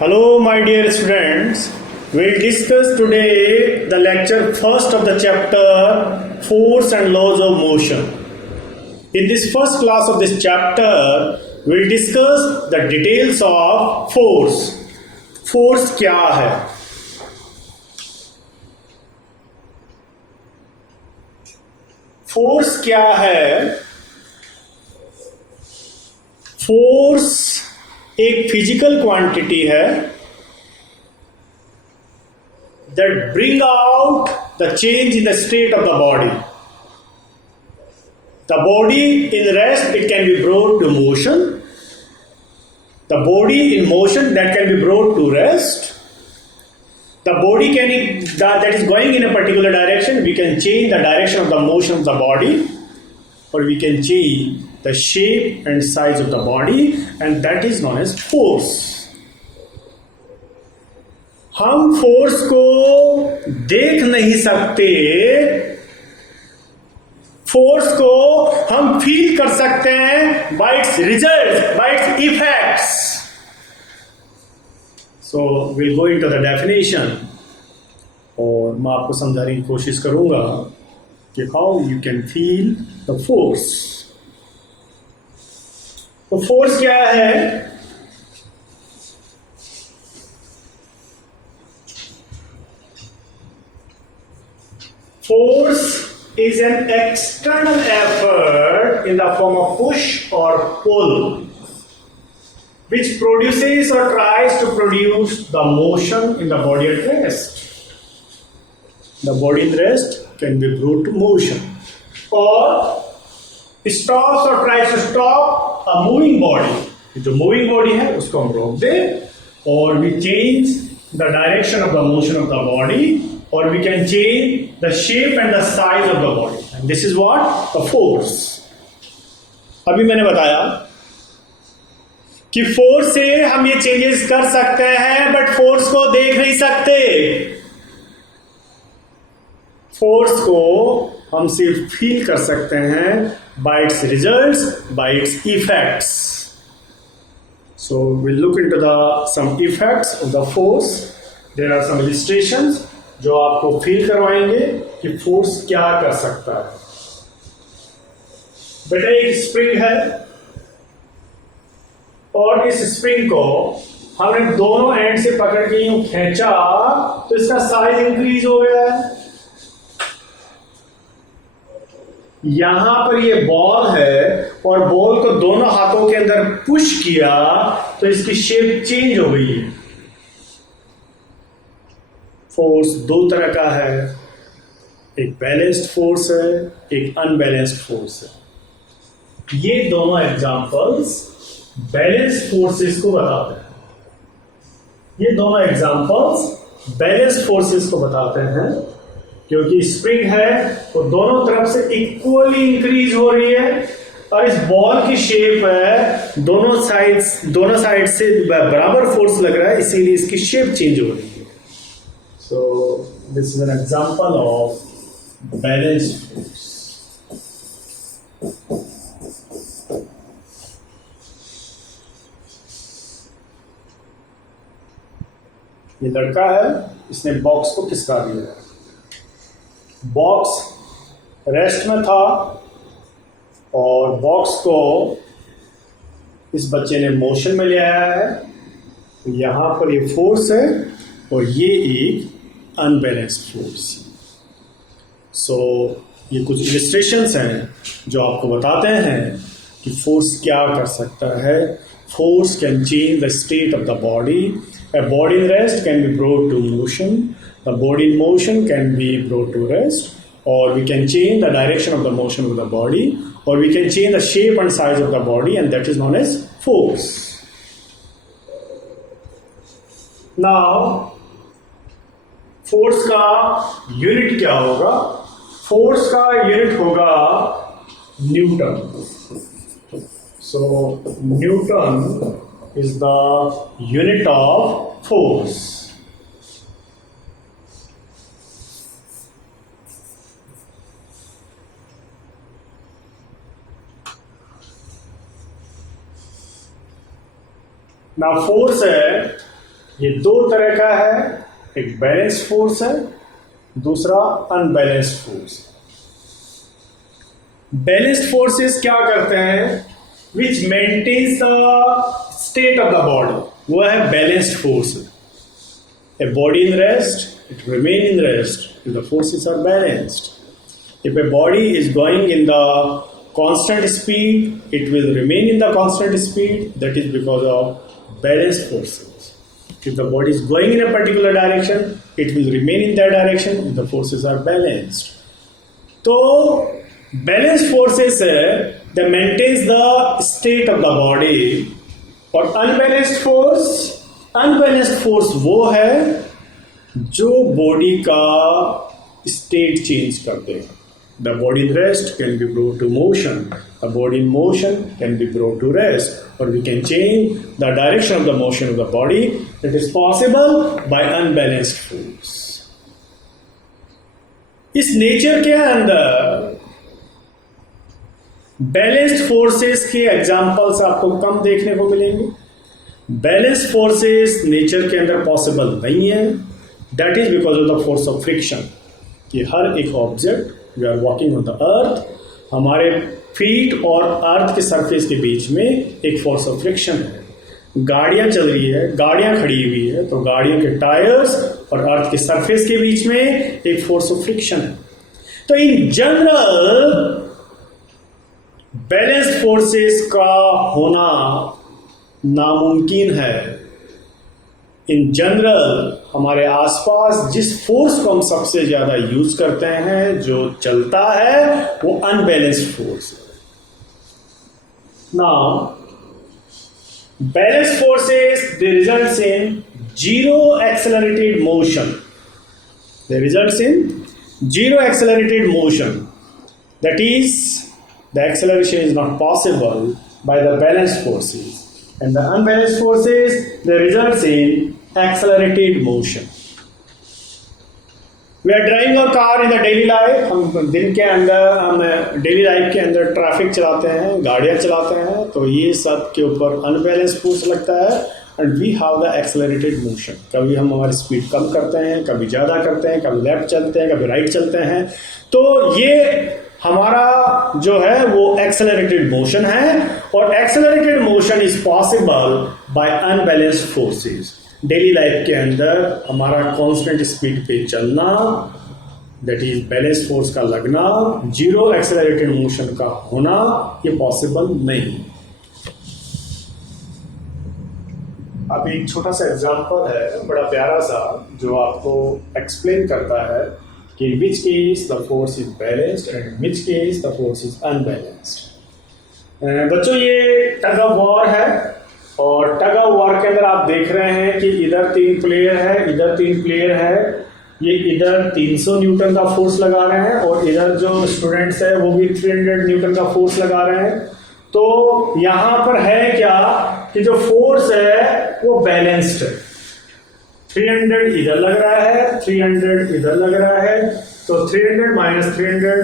Hello, my dear students. We'll discuss today the lecture first of the chapter Force and Laws of Motion. In this first class of this chapter, we'll discuss the details of force. Force क्या है? Force क्या है? Force एक physical quantity है that bring out the change in the state of the body. The body in rest, it can be brought to motion. The body in motion, that can be brought to rest. The body that is going in a particular direction, we can change the direction of the motion of the body, or we can change the shape and size of the body, and that is known as force. हम force को देख नहीं सकते, force को हम feel कर सकते हैं bye it's result, bye it's effects. So will go into the definition, और मैं आपको समझाने की कोशिश करूंगा कि how you can feel the force. तो फोर्स क्या है? Force is an external effort in the form of push or pull, which produces or tries to produce the motion in the body at rest. The body in rest can be brought to motion, or stops or tries to stop a moving body. जो moving body है उसको हम रोक दें, or we change the direction of the motion of the body, or we can change the shape and the size of the body. And this is what? The force. अभी मैंने बताया कि force से हम ये चेंजेस कर सकते हैं, बट फोर्स को देख नहीं सकते. फोर्स को हम सिर्फ फील कर सकते हैं bye it's results, bye it's effects. So we'll look into some effects of the force. There are some illustrations जो आपको फील करवाएंगे कि फोर्स क्या कर सकता है. बेटा एक स्प्रिंग है, और इस स्प्रिंग को हमने दोनों एंड से पकड़ के यूं खींचा तो इसका साइज इंक्रीज हो गया है. यहां पर ये बॉल है, और बॉल को दोनों हाथों के अंदर पुश किया तो इसकी शेप चेंज हो गई है. फोर्स दो तरह का है, एक बैलेंस्ड फोर्स है, एक अनबैलेंस्ड फोर्स है. ये दोनों एग्जांपल्स बैलेंस्ड फोर्सेस को बताते हैं. ये दोनों एग्जांपल्स बैलेंस्ड फोर्सेस को बताते हैं, क्योंकि स्प्रिंग है वो दोनों तरफ से इक्वली इंक्रीज हो रही है, और इस बॉल की शेप है दोनों साइड से बराबर फोर्स लग रहा है, इसीलिए इसकी शेप चेंज हो रही है. So this is an example of balanced force. ये लड़का है, इसने बॉक्स को खिसका दिया. बॉक्स रेस्ट में था, और बॉक्स को इस बच्चे ने मोशन में ले आया है. यहां पर ये फोर्स है, और ये एक अनबैलेंस्ड फोर्स. सो ये कुछ इलस्ट्रेशंस हैं जो आपको बताते हैं कि फोर्स क्या कर सकता है. Force can change the state of the body. A body in rest can be brought to motion. The body in motion can be brought to rest, or we can change the direction of the motion of the body, or we can change the shape and size of the body, and that is known as force. Now, force का unit क्या होगा? Force का unit होगा Newton. So Newton is the unit of force. Now force है ये दो तरह का है, एक बैलेंस्ड फोर्स है, दूसरा अनबैलेंस्ड फोर्स। बैलेंस्ड फोर्सेस क्या करते हैं? Which maintains the state of the body, वो है balanced force. A body in rest, it remain in rest if the forces are balanced. If a body is going in the constant speed, it will remain in the constant speed. That is because of balanced forces. If the body is going in a particular direction, it will remain in that direction if the forces are balanced. So balanced forces that maintains the state of the body, और unbalanced force वो है जो body का state change कर दे। The body in rest can be brought to motion, the body in motion can be brought to rest, और we can change the direction of the motion of the body. It is possible by unbalanced force. इस nature के अंदर balanced forces के examples आपको कम देखने को मिलेंगे। Balanced forces nature के अंदर पॉसिबल नहीं है। That is because of the force of friction. कि हर एक object, we are walking on the earth, हमारे फीट और अर्थ के सरफेस के बीच में एक फोर्स ऑफ फ्रिक्शन है। गाड़ियां चल रही है, गाड़ियां खड़ी हुई है, तो गाड़ियों के टायर्स और अर्थ के सरफेस के बीच में एक फोर्स ऑफ फ्रिक्शन है। तो इन जनरल बैलेंस्ड फोर्सेस का होना नामुमकिन है। इन जनरल हमारे आसपास जिस फोर्स को हम सबसे ज्यादा यूज करते हैं, जो चलता है, वो अनबैलेंस्ड फोर्स है। Now balanced forces they results in zero accelerated motion. They results in zero accelerated motion, that is the acceleration is not possible by the balanced forces, and the unbalanced forces they results in accelerated motion. We are driving our car in the daily life. हम दिन के अंदर, हम daily life के अंदर traffic चलाते हैं, गाड़ियां चलाते हैं, तो ये सब के ऊपर अनबैलेंस्ड फोर्स लगता है and we have the accelerated motion. कभी हम हमारी स्पीड कम करते हैं, कभी ज़्यादा करते हैं, कभी लेफ्ट चलते हैं, कभी राइट चलते हैं। तो ये हमारा जो है वो एक्सेलरेटेड मोशन है, और accelerated motion is possible by unbalanced forces. Daily life के अंदर हमारा कांस्टेंट स्पीड पे चलना, दैट इज बैलेंस्ड फोर्स का लगना, जीरो एक्सेलरेटेड मोशन का होना, ये पॉसिबल नहीं। अब एक छोटा सा एग्जांपल है, बड़ा प्यारा सा, जो आपको एक्सप्लेन करता है कि in which case the force is balanced and in which case the force is unbalanced. बच्चों ये टग ऑफ वॉर है, और टग ऑफ वॉर के अंदर आप देख रहे हैं कि इधर 3 प्लेयर है, इधर 3 प्लेयर है। ये इधर 300 न्यूटन का फोर्स लगा रहे हैं, और इधर जो स्टूडेंट्स है वो भी 300 न्यूटन का फोर्स लगा रहे हैं। तो यहाँ पर है क्या कि जो फोर्स है वो बैलेंस्ड है। 300 इधर लग रहा है, 300 इधर लग रहा है, तो 300 माइनस 300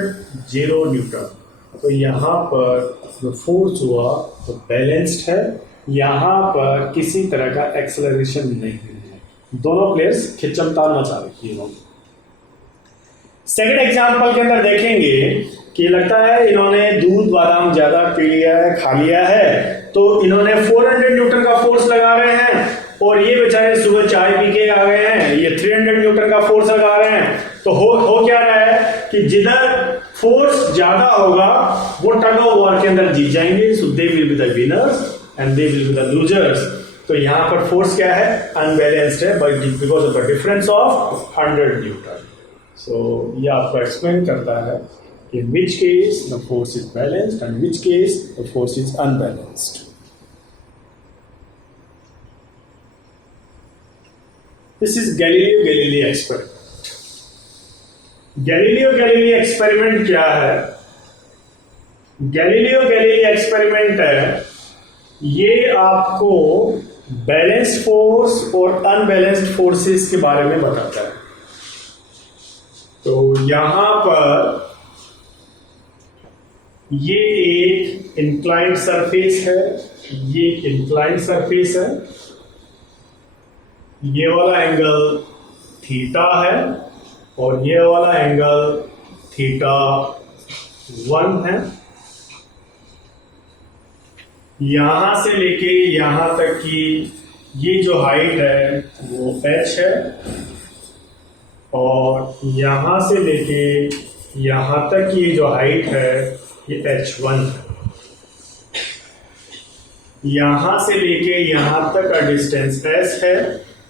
0 न्यूटन। तो यहाँ पर जो फोर्स हुआ तो बैलेंस्ड है, यहाँ पर किसी तरह का एक्सेलरेशन नहीं है। दोनों प्लेयर्स खिंचमतान मचा रही है। सेकंड एग्जांपल के अंदर देखेंगे कि लगता है इन्होंने दूध बादाम ज्यादा पी लिया है, खा लिया है, तो इन्होंने 400 न्यूटन का फोर्स लगा रहे हैं, और ये बेचारे सुबह चाय पी के आ गए हैं, ये 300 न्यूटन का फोर्स लगा रहे हैं। तो हो क्या रहा है कि जिधर फोर्स ज्यादा होगा वो टग ऑफ वॉर के अंदर जीत जाएंगे, so they will be the winners and they will be the losers. तो यहाँ पर फोर्स क्या है? अनबैलेंस्ड है, but because of the difference of 100 newton. So ये आपको एक्सप्लेन करता है in which case the force is balanced and which case the force is unbalanced. This is Galileo Galilei experiment. Galileo Galilei experiment क्या है? Galileo Galilei experiment है, ये आपको balanced force और अनबैलेंस्ड फोर्सेस के बारे में बताता है। तो यहां पर ये एक इंक्लाइंड सरफेस है, ये इंक्लाइंड सरफेस है, ये वाला एंगल थीटा है और ये वाला एंगल थीटा 1 है। यहां से लेके यहां तक की ये जो हाइट है वो h है और यहां से लेके यहां तक की जो हाइट है ये h1 है। यहां से लेके यहां तक का डिस्टेंस s है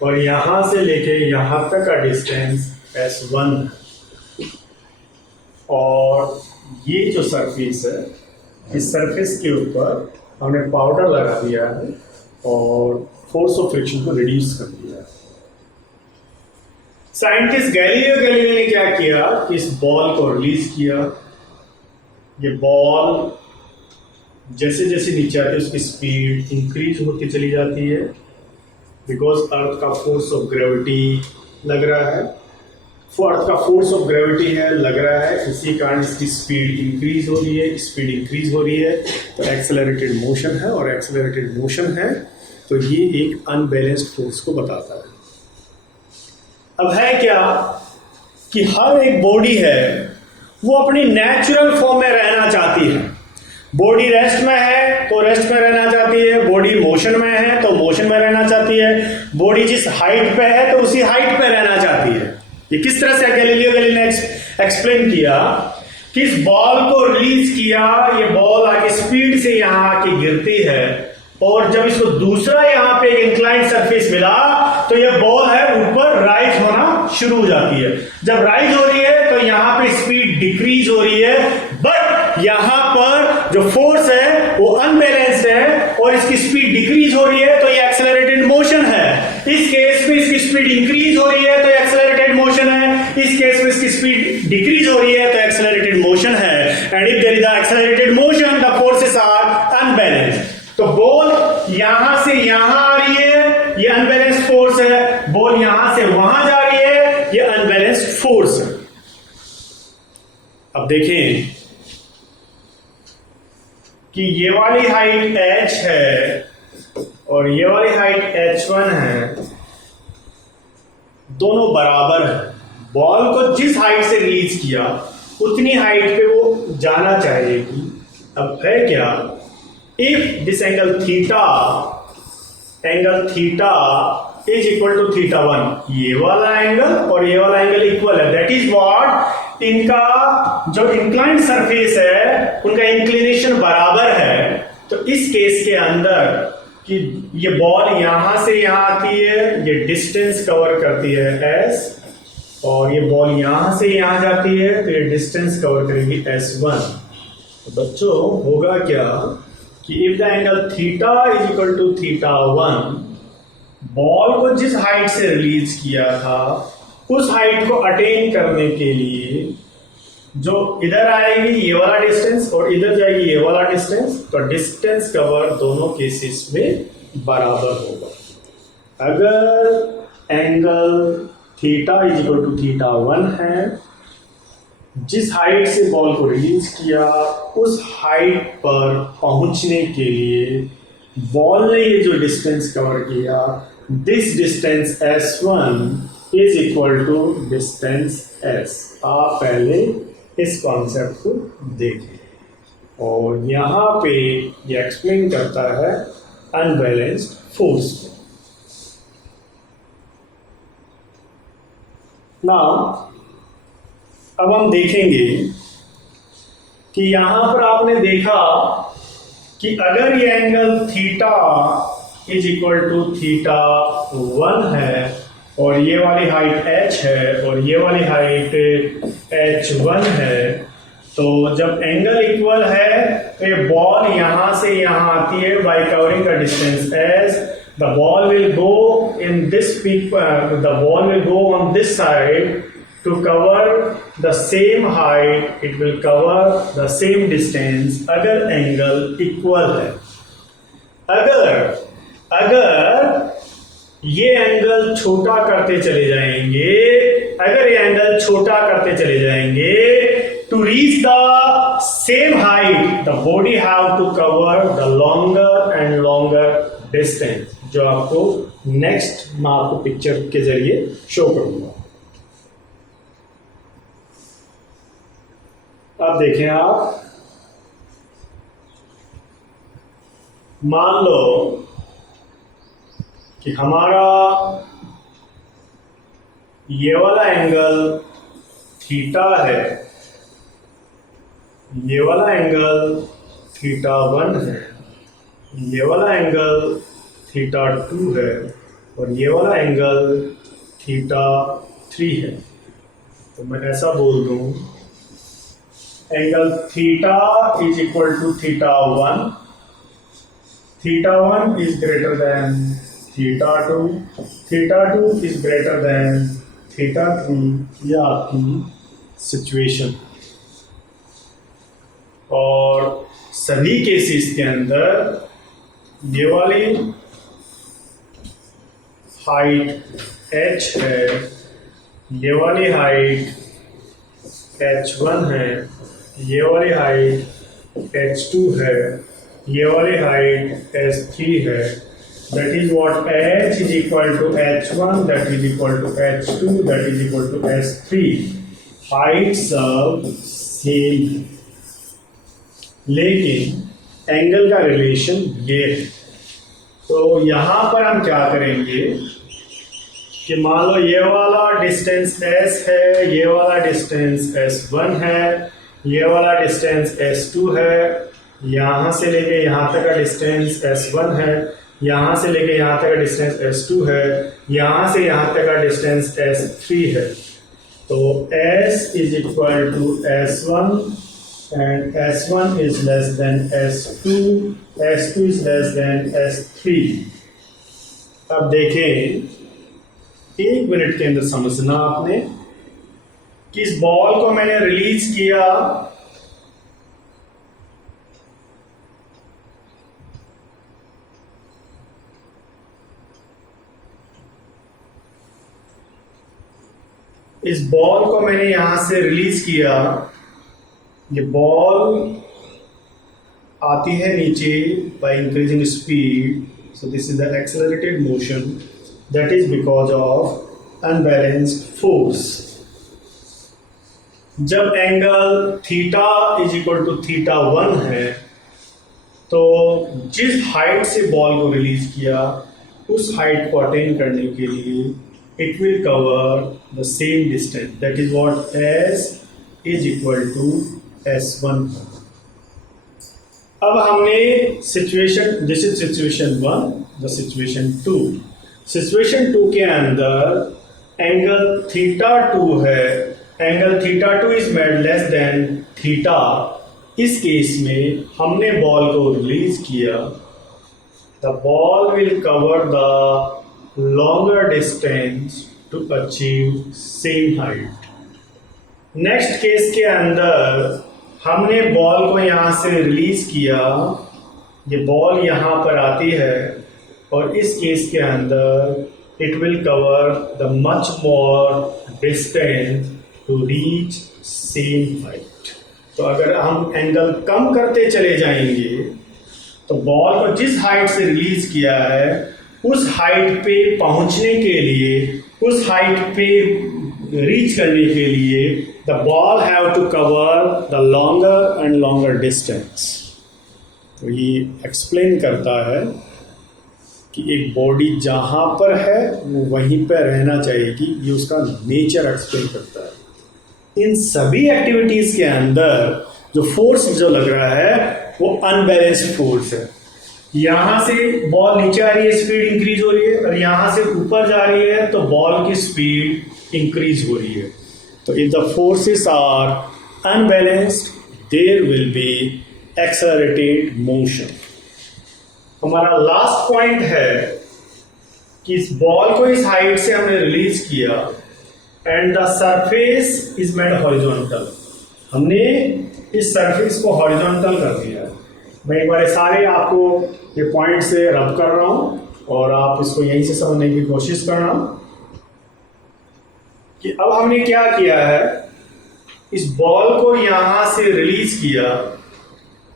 और यहां से लेके यहां तक का डिस्टेंस s1 है। और ये जो सरफेस है, इस सरफेस के ऊपर हमने पाउडर लगा दिया है और फोर्स ऑफ फ्रिक्शन को रिड्यूस कर दिया है। साइंटिस्ट गैलीलियो गैलीली ने क्या किया कि इस बॉल को रिलीज किया। ये बॉल जैसे जैसे नीचे आती है उसकी स्पीड इंक्रीज होती चली जाती है, बिकॉज अर्थ का फोर्स ऑफ ग्रेविटी लग रहा है। अर्थ का फोर्स ऑफ ग्रेविटी है लग रहा है, इसी कारण इसकी स्पीड इंक्रीज हो रही है। स्पीड इंक्रीज हो रही है तो एक्सेलरेटेड मोशन है, और एक्सेलरेटेड मोशन है तो ये एक अनबैलेंस्ड फोर्स को बताता है। अब है क्या कि हर एक बॉडी है वो अपनी नेचुरल फॉर्म में रहना चाहती है। बॉडी रेस्ट में है तो रेस्ट में रहना चाहती है, बॉडी मोशन में है तो मोशन में रहना चाहती है, बॉडी जिस हाइट पे है तो उसी हाइट पे रहना चाहती है। ये किस तरह से गैलीलियो गैलीली ने एक्सप्लेन किया कि इस बॉल को रिलीज किया, ये बॉल आके स्पीड से यहां आके गिरती है और जब इसको दूसरा यहां पे एक इंक्लाइंड सरफेस मिला तो ये बॉल है ऊपर राइज होना शुरू हो जाती है। जब राइज हो रही है तो यहां पे स्पीड डिक्रीज हो रही है, बट यहां पर जो फोर्स है वो अनबैलेंस्ड है और इसकी स्पीड डिक्रीज हो रही है तो ये एक्सेलरेटेड मोशन है। इस केस में इसकी स्पीड इंक्रीज हो रही है तो एक्सेलरेटेड मोशन है, इस केस में इसकी स्पीड डिक्रीज हो रही है तो एक्सेलरेटेड मोशन है। And if there is a accelerated motion the forces are unbalanced. तो बॉल यहां से यहां आ रही है, ये अनबैलेंस्ड फोर्स है, बॉल यहां से वहां जा रही है, ये अनबैलेंस्ड फोर्स है। अब देखें कि ये वाली हाइट h है और ये वाली हाइट h1 है, दोनों बराबर है। बॉल को जिस हाइट से रिलीज किया उतनी हाइट पे वो जाना चाहिए। अब है क्या, if this angle theta is equal to theta 1, ये वाला एंगल और ये वाला एंगल इक्वल है, दैट इज व्हाट, इनका जो इंक्लाइंड सरफेस है उनका इंक्लिनेशन बराबर है। तो इस केस के अंदर कि ये बॉल यहां से यहां आती है, ये डिस्टेंस कवर करती है s, और ये बॉल यहां से यहां जाती है तो ये डिस्टेंस कवर करेगी s1। तो बच्चों होगा क्या कि if the angle theta is equal to theta 1, ball को जिस हाइट से रिलीज किया था उस हाइट को अटेन करने के लिए जो इधर आएगी ये वाला डिस्टेंस और इधर जाएगी ये वाला डिस्टेंस, तो डिस्टेंस कवर दोनों केसेस में बराबर होगा। अगर angle theta is equal to theta 1 है, जिस हाइट से बॉल को रिलीज किया उस हाइट पर पहुंचने के लिए बॉल ने ये जो डिस्टेंस कवर किया, this distance s1 is equal to distance s। आप पहले इस कॉन्सेप्ट को देखें, और यहां पे ये एक्सप्लेन करता है अनबैलेंस्ड फोर्स को। नाउ अब हम देखेंगे कि यहां पर आपने देखा कि अगर ये angle theta is equal to theta 1 है और ये वाली हाइट h है और ये वाली हाइट h1 है, तो जब एंगल इक्वल है तो ये बॉल यहां से यहां आती है bye covering the distance s, the ball will go in this peak, the ball will go on this side to cover the same height, it will cover the same distance अगर angle equal है। अगर ये angle छोटा करते चले जाएंगे, अगर ये एंगल छोटा करते चले जाएंगे, to reach the same height the body have to cover the longer and longer distance, जो आपको नेक्स्ट मैं आपको पिक्चर के जरिए शो करूंगा। अब देखें आप, मान लो कि हमारा ये वाला एंगल थीटा है, ये वाला एंगल थीटा 1 है, ये वाला एंगल थीटा 2 है और ये वाला एंगल थीटा 3 है। तो मैं ऐसा बोल दूं, angle theta is equal to theta 1, theta 1 is greater than theta 2, theta 2 is greater than theta 3। यह आपकी सिचुएशन, और सभी केसेस के अंदर ये वाली हाइट h है, ये वाली हाइट h1 है, ये वाली हाइट h2 है, ये वाली हाइट h3 है। That is what h is equal to h1, that is equal to h2, that is equal to h3। Height सब सेम है, लेकिन एंगल का रिलेशन ये है। तो यहां पर हम क्या करेंगे कि मान लो ये वाला डिस्टेंस s है, ये वाला डिस्टेंस s1 है, ये वाला डिस्टेंस s2 है, यहां से लेके यहां तक का डिस्टेंस s1 है, यहां से लेके यहां तक का डिस्टेंस s2 है, यहां से यहां तक का डिस्टेंस s3 है। तो s is equal to s1 and s1 is less than s2, s2 is less than s3। अब देखें, 1 मिनट के अंदर समझना आपने कि इस बॉल को मैंने रिलीज किया, इस बॉल को मैंने यहां से रिलीज किया, ये बॉल आती है नीचे by increasing speed. So this is the accelerated motion, that is because of unbalanced force. जब angle theta is equal to theta 1 है, तो जिस हाइट से बॉल को रिलीज किया उस हाइट को अटेन करने के लिए it will cover the same distance, that is what s is equal to s1। अब हमने situation, this is situation 1, the situation 2। Situation 2 के अंदर एंगल थीटा 2 है, angle theta 2 is made less than theta. इस case में हमने ball को release किया, the ball will cover the longer distance to achieve same height। Next case के अंदर हमने बॉल को यहां से रिलीज किया, ये बॉल यहां पर आती है, और इस केस के अंदर it will cover the much more distance to reach same height. तो अगर हम एंगल कम करते चले जाएंगे तो बॉल को जिस हाइट से रिलीज किया है उस हाइट पे पहुंचने के लिए, उस हाइट पे रीच करने के लिए the ball have to cover the longer and longer distance. तो ये एक्सप्लेन करता है कि एक बॉडी जहां पर है वो वहीं पर रहना चाहिए, ये उसका नेचर एक्सप्लेन करता है। इन सभी एक्टिविटीज के अंदर जो फोर्स जो लग रहा है वो अनबैलेंस्ड फोर्स है। यहां से बॉल नीचे आ रही है, स्पीड इंक्रीज हो रही है, और यहां से ऊपर जा रही है तो बॉल की स्पीड इंक्रीज हो रही है। तो if the forces are unbalanced there will be accelerated motion. हमारा लास्ट पॉइंट है कि इस बॉल को इस हाइट से हमने रिलीज किया and the surface is made horizontal. हमने इस सरफेस को हॉरिजॉन्टल कर दिया। मैं एक बार सारे आपको ये पॉइंट से रब कर रहा हूं और आप इसको यहीं से समझने की कोशिश करना कि अब हमने क्या किया है, इस बॉल को यहां से रिलीज किया,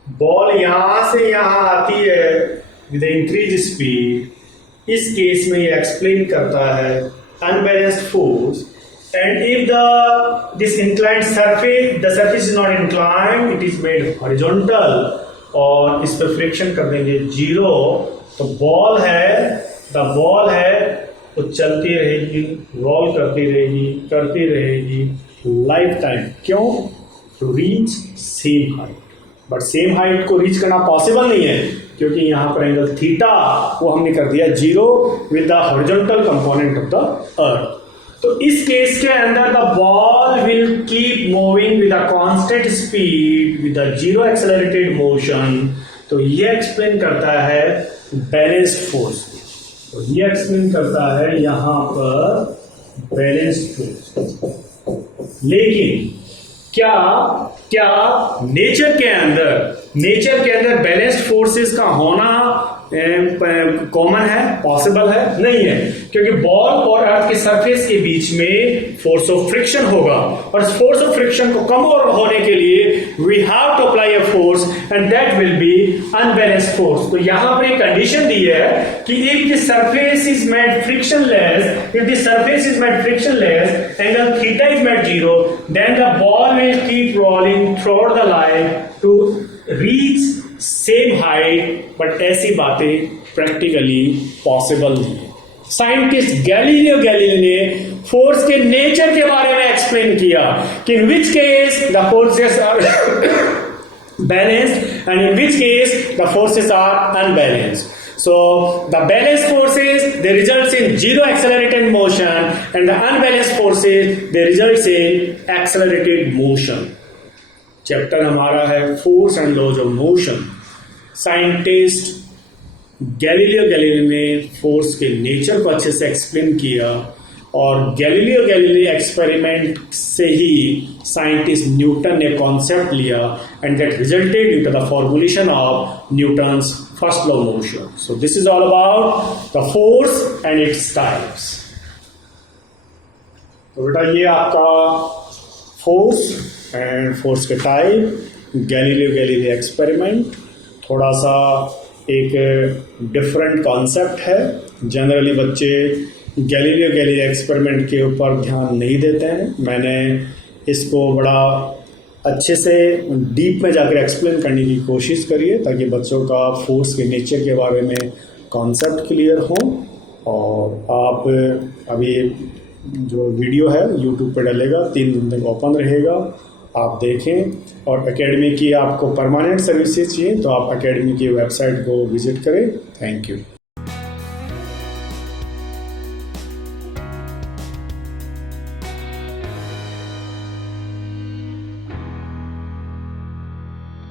बॉल यहां से यहां आती है विद इंक्रीज स्पीड, इस केस में ये एक्सप्लेन करता है unbalanced force. And if this inclined surface, the surface is not inclined, it is made horizontal, और इस पर फ्रिक्शन कर देंगे 0, तो बॉल है वो चलती रहेगी, रोल करती रहेगी लाइफ टाइम. क्यों? To reach same height. But same height को रीच करना पॉसिबल नहीं है, क्योंकि यहाँ पर एंगल थीटा वो हमने कर दिया 0 with the horizontal component of the earth. तो इस केस के अंदर the ball will keep moving with a constant speed with a 0 accelerated motion. तो ये एक्सप्लेन करता है बैलेंस्ड फोर्स. तो ये एक्सप्लेन करता है यहां पर बैलेंस्ड फोर्स. लेकिन क्या नेचर के अंदर बैलेंस्ड फोर्सेस का होना कॉमन है, पॉसिबल है? नहीं है, क्योंकि बॉल और अर्थ के सरफेस के बीच में फोर्स ऑफ फ्रिक्शन होगा, और इस फोर्स ऑफ फ्रिक्शन को कम होने के लिए we have to apply a force and that will be unbalanced force. तो यहां पर एक कंडीशन दी है कि if the surface is made frictionless, angle theta is made 0, then the ball will keep rolling through the line to reach same height. But ऐसी बातें practically possible नहीं है. साइंटिस्ट गैलीलियो गैलीली ने फोर्स के nature के बारे में explain किया कि in which case the forces are balanced and in which case the forces are unbalanced. So the balanced forces they results in 0 accelerated motion, and the unbalanced forces they results in accelerated motion. Chapter हमारा है force and laws of motion. Scientist Galileo Galilei ने force के nature को अच्छे से explain किया, और Galileo Galilei experiment से ही साइंटिस्ट न्यूटन ने कॉन्सेप्ट लिया, and that resulted into the formulation of Newton's first law of motion. So this is all about the force and its types. तो बेटा ये आपका फोर्स एंड फोर्स के type, Galileo Galilei experiment. थोड़ा सा एक डिफरेंट कॉन्सेप्ट है. Generally बच्चे गैलीलियो गैलीली एक्सपेरिमेंट के ऊपर ध्यान नहीं देते हैं. मैंने इसको बड़ा अच्छे से डीप में जाकर एक्सप्लेन करने की कोशिश करी है, ताकि बच्चों का फोर्स के नेचर के बारे में कॉन्सेप्ट क्लियर हो. और आप अभी जो वीडियो है यूट्यूब पे डलेगा, 3 दिन तक ओपन रहेगा, आप देखें. और एकेडमी की आपको परमानेंट सर्विसेज चाहिए तो आप एकेडमी की वेबसाइट को विजिट करें. Thank you.